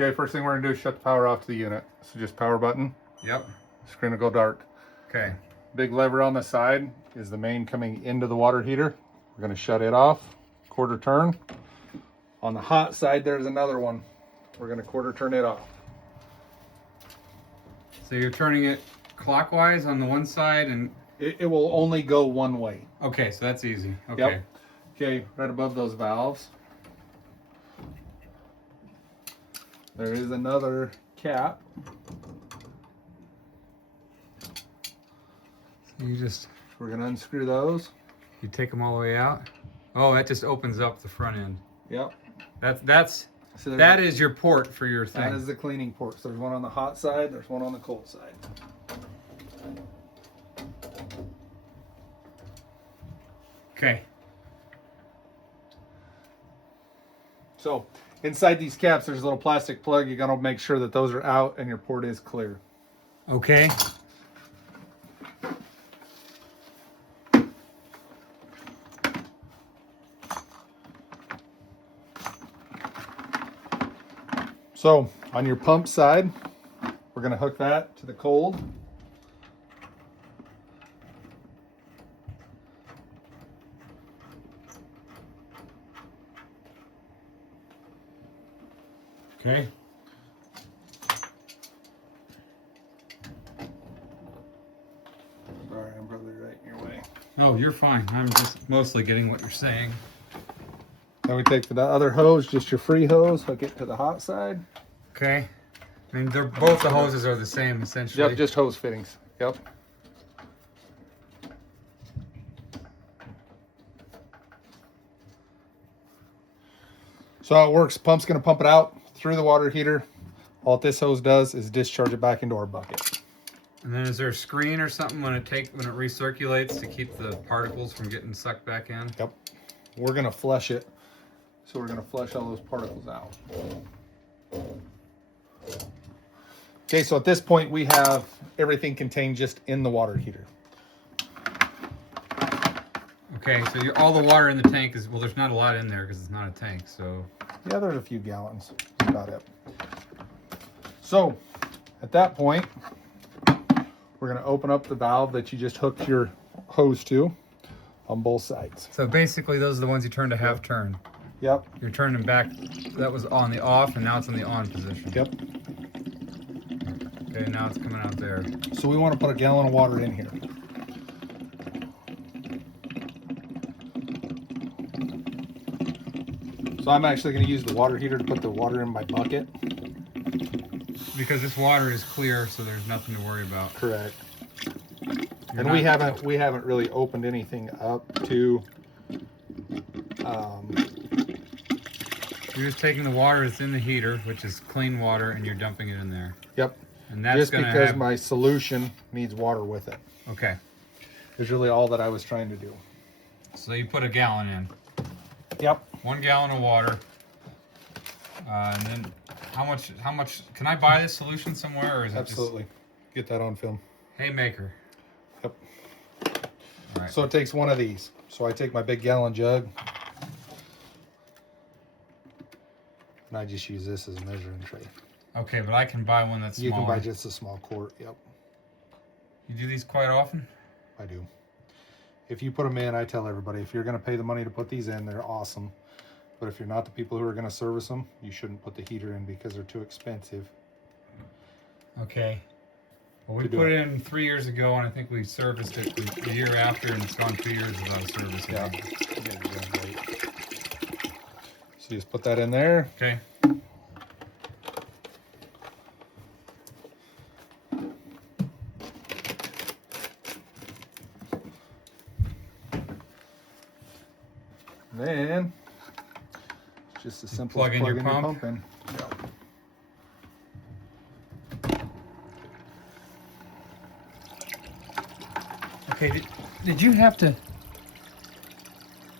Okay, first thing we're gonna do is shut the power off to the unit. So just power button. Yep. Screen will go dark. Okay. Big lever on the side is the main coming into the water heater. We're gonna shut it off, quarter turn. On the hot side, there's another one. We're gonna quarter turn it off. So you're turning it clockwise on the one side and... It will only go one way. Okay, so that's easy. Okay. Yep. Okay, right above those valves, there is another cap. We're gonna unscrew those. You take them all the way out. Oh, that just opens up the front end. Yep. That is your port for your thing. That is the cleaning port. So there's one on the hot side, there's one on the cold side. Okay. So inside these caps, there's a little plastic plug. You gotta make sure that those are out and your port is clear. Okay. So on your pump side, we're gonna hook that to the cold. Okay. Sorry, I'm probably right in your way. No, you're fine. I'm just mostly getting what you're saying. Then we take the other hose, just your free hose, hook it to the hot side. Okay. I mean, both the hoses are the same, essentially. Yep, just hose fittings. Yep. So how it works, pump's gonna pump it out through the water heater. All this hose does is discharge it back into our bucket. And then is there a screen or something when it recirculates to keep the particles from getting sucked back in? Yep. We're gonna flush it. So we're gonna flush all those particles out. Okay, so at this point we have everything contained just in the water heater. Okay, so all the water in the tank is, well, there's not a lot in there because it's not a tank, so. Yeah, there's a few gallons. That's about it. So at that point, we're gonna open up the valve that you just hooked your hose to on both sides. So basically those are the ones you turn to half turn. Yep. You're turning back, that was on the off and now it's on the on position. Yep. Okay, now it's coming out there. So we want to put a gallon of water in here. So I'm actually going to use the water heater to put the water in my bucket. Because this water is clear, so there's nothing to worry about. Correct. And we haven't really opened anything up to. You're just taking the water that's in the heater, which is clean water, and you're dumping it in there. Yep. And that's just because my solution needs water with it. Okay. Is really all that I was trying to do. So you put a gallon in. Yep. 1 gallon of water. And then how much can I buy this solution somewhere, or is it absolutely just... get that on film? Haymaker. Yep. All right. So it takes one of these. So I take my big gallon jug and I just use this as a measuring tray. Okay, but I can buy one that's you smaller. can buy just a small quart. Yep. You do these quite often? I do. If you put them in, I tell everybody, if you're going to pay the money to put these in, they're awesome. But if you're not the people who are going to service them, you shouldn't put the heater in because they're too expensive. Okay. Well, we put it in 3 years ago, and I think we serviced it the year after, and it's gone 2 years without service. Yeah. So you just put that in there. Okay. Then it's just as simple plug as in your plugging pump. in. Yeah. Okay. Did you have to?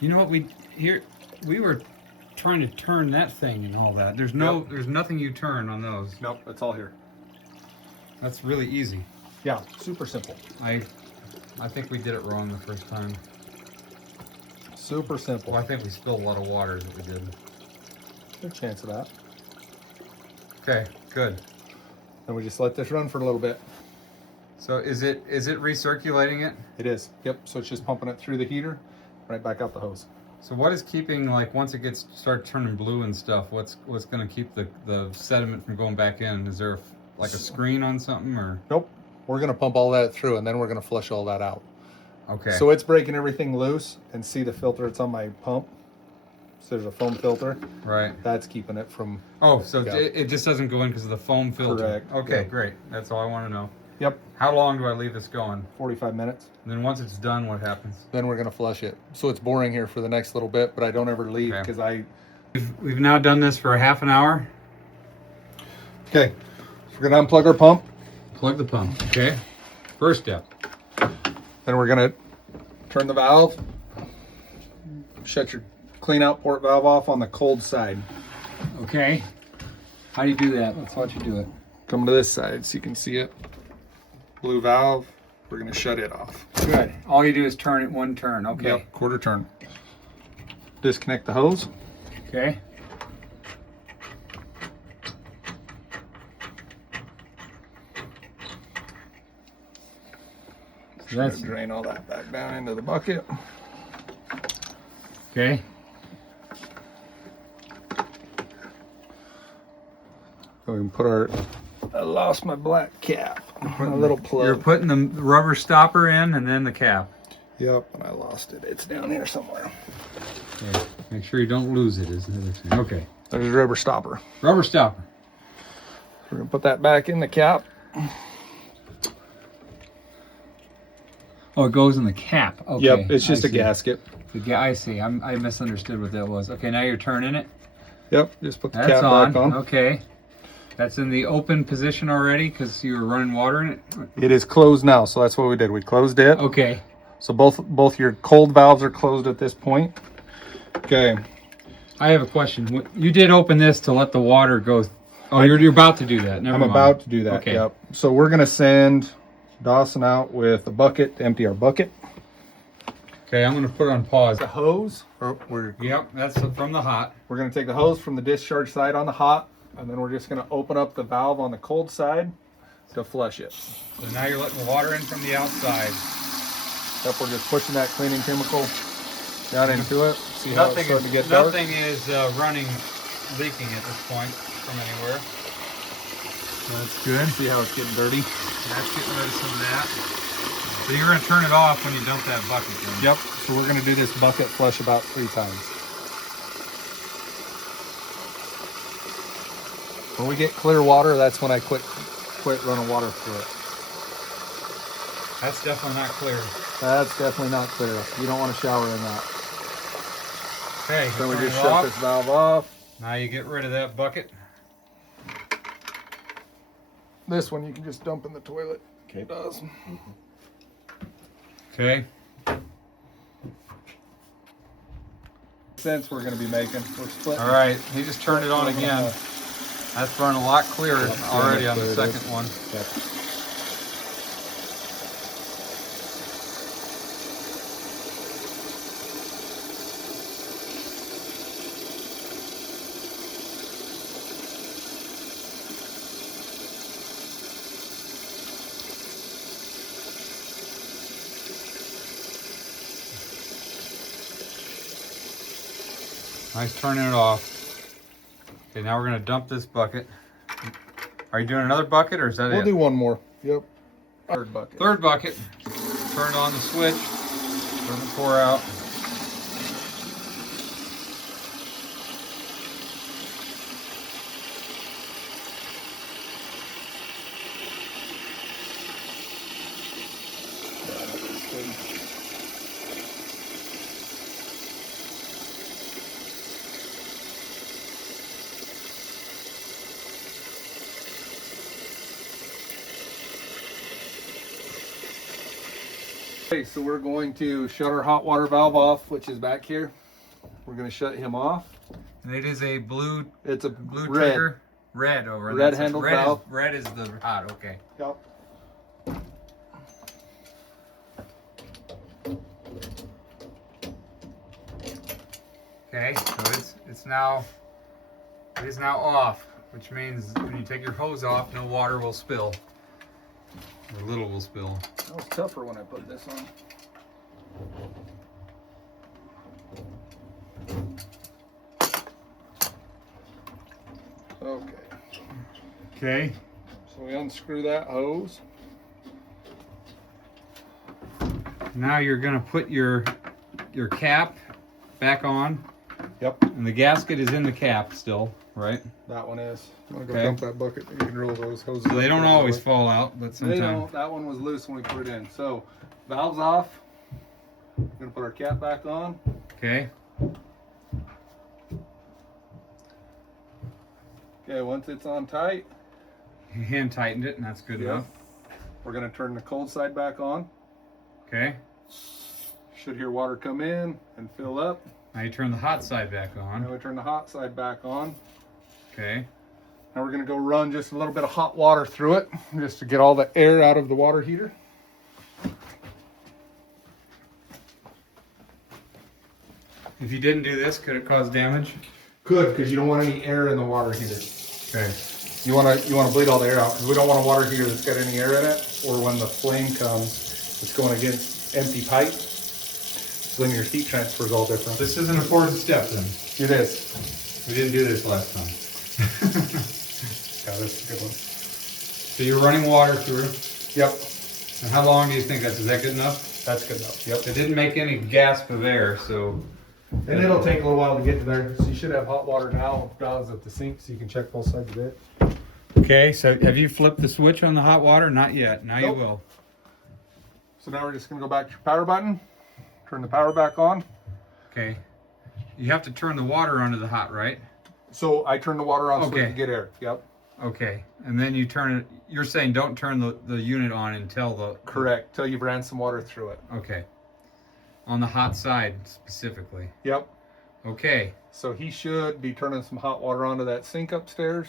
You know what we were trying to turn that thing and all that. There's nothing you turn on those. Nope, that's all here. That's really easy. Yeah, super simple. I think we did it wrong the first time. Super simple. Well, I think we spilled a lot of water that we did. Good chance of that. Okay, good. And we just let this run for a little bit. So is it recirculating it? It is. Yep. So it's just pumping it through the heater, right back out the hose. So what is keeping, like, once it start turning blue and stuff, what's going to keep the sediment from going back in? Is there like a screen on something, or? Nope. We're going to pump all that through, and then we're going to flush all that out. Okay. So it's breaking everything loose, and see the filter that's on my pump. So there's a foam filter. Right. That's keeping it from. Oh, so Yeah. it just doesn't go in because of the foam filter. Correct. Okay, Yep. great. That's all I want to know. Yep. How long do I leave this going? 45 minutes. And then once it's done, what happens? Then we're going to flush it. So it's boring here for the next little bit, but I don't ever leave Okay. because We've now done this for a half an hour. Okay. So we're going to unplug our pump. Plug the pump. Okay. First step. Then we're going to turn the valve. Shut your clean out port valve off on the cold side. Okay. How do you do that? Let's watch you do it. Come to this side so you can see it. Blue valve. We're going to shut it off. Good. All you do is turn it one turn. Okay. Yep, quarter turn. Disconnect the hose. Okay. So that's Drain all that back down into the bucket. okay. So we can put our. I lost my black cap. My little plug. You're putting the rubber stopper in and then the cap. Yep, and I lost it. It's down here somewhere. Okay. Make sure you don't lose it. Is the other thing. Okay. There's a rubber stopper. Rubber stopper. We're gonna put that back in the cap. Oh, it goes in the cap. Okay. Yep, it's just I a see. gasket. I see. I misunderstood what that was. Okay, now you're turning it. Yep, just put the That's cap on. back on. Okay. That's in the open position already because you were running water in it. It is closed now, so that's what we did. We closed it. Okay. So both your cold valves are closed at this point. Okay. I have a question. You did open this to let the water go. Oh, you're about to do that. Never I'm mind. about to do that. Okay. Yep. So we're gonna send Dawson out with a bucket to empty our bucket. Okay, I'm going to put it on pause. The hose. Yep, that's from the hot. We're gonna take the hose from the discharge side on the hot, and then we're just gonna open up the valve on the cold side to flush it. So now you're letting the water in from the outside. Yep, we're just pushing that cleaning chemical down into it. See how it's starting to get dark? Nothing is running, leaking at this point from anywhere. That's good. See how it's getting dirty? That's getting rid of some of that. So you're going to turn it off when you dump that bucket then? Yep. So we're gonna do this bucket flush about 3 times. When we get clear water, that's when I quit running water through it. That's definitely not clear. That's definitely not clear. You don't want to shower in that. Okay, So we turn just it shut off. this valve off. Now you get rid of that bucket. This one you can just dump in the toilet. Okay, it does. Okay. Sense we're going to be making. We're splitting. All right, he just turned it on again. That's running a lot clearer already on the second one. Yep. Nice turning it off. Okay, now we're gonna dump this bucket. Are you doing another bucket or is that We'll it? do one more. Yep. Third bucket. Third bucket. Turn on the switch. Turn the pour out. Okay, so we're going to shut our hot water valve off, which is back here. We're going to shut him off. And it is a blue. It's a blue red. trigger. Red over. Red handle valve. Red is the hot. Okay. Yep. Okay. So it is now off. which means when you take your hose off, no water will spill. Or little will spill. That was tougher when I put this on. Okay. Okay. So we unscrew that hose. Now you're gonna put your cap back on. Yep. And the gasket is in the cap still, right? That one is. I'm gonna go Okay. dump that bucket. You can roll those hoses. So they don't up. always fall out, but They sometimes. don't. That one was loose when we put it in. So valve's off. We're gonna put our cap back on. Okay. Okay, once it's on tight, You hand tightened it, and that's good yeah, enough. we're gonna turn the cold side back on. Okay. Should hear water come in and fill up. Now you turn the hot side back Now on. we turn the hot side back on. Okay. Now we're gonna go run just a little bit of hot water through it, just to get all the air out of the water heater. If you didn't do this, could it cause damage? Good, because you don't want any air in the water heater. Okay. You wanna bleed all the air out, because we don't want a water heater that's got any air in it, or when the flame comes, it's going against empty pipe. So then your heat transfer is all different. This is an important step then. It is. We didn't do this last time. Yeah, that's a good one. So you're running water through. Yep, And how long do you think is that good enough? that's good enough. Yep. It didn't make any gasp of air, so. And it'll take a little while to get to there. So you should have hot water now. Valve's at the sink, so you can check both sides of it. Okay, so have you flipped the switch on the hot water? Not yet. Now Nope. you will. So now we're just gonna go back to your power button, turn the power back on. Okay. You have to turn the water onto the hot, right? So I turn the water on so we Okay. can get air. Yep, Okay. And then you turn it. You're saying don't turn the unit on until the. correct. Till you've ran some water through it. Okay. On the hot side specifically. Yep. Okay. So he should be turning some hot water onto that sink upstairs,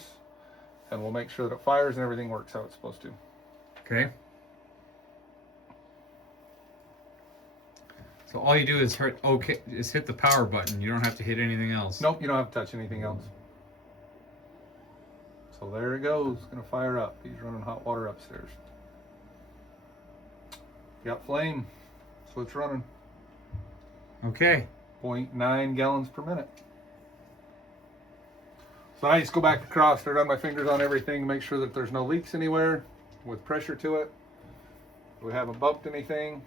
and we'll make sure that it fires and everything works how it's supposed to. Okay. So all you do is hit the power button. You don't have to hit anything else. Nope, you don't have to touch anything else. So there it goes. It's gonna fire up. He's running hot water upstairs. Got flame, so it's running Okay. 0.9 gallons per minute. So I just go back across, I run my fingers on everything, make sure that there's no leaks anywhere with pressure to it. We haven't bumped anything.